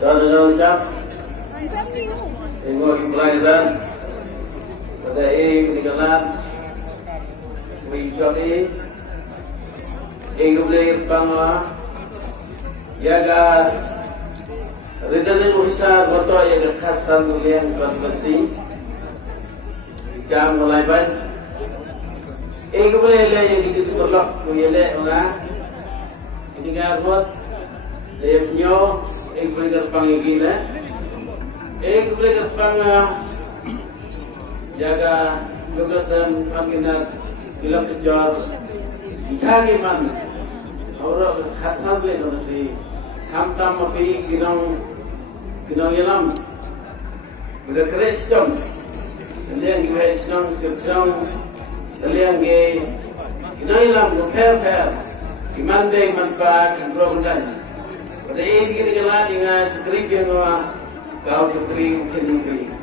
Jangan ucap. Tengok pelajaran pada peninggalan ucap ini boleh bangla jaga regional usaha betul jaga khaskan tulian konversi jam mulai ban boleh le yang itu terlok boleh orang ini kan buat lepnyo boleh terbang gila boleh terbang jaga gagasan kabinet bila kejar ikan man orang khaskan boleh nanti hamtam api ginong yalam boleh kerja kalian juga sedang sekarang kalian ginong yalam fair iman deh manfaat program pada ini kita jalan dengan trip yang kau terima mungkin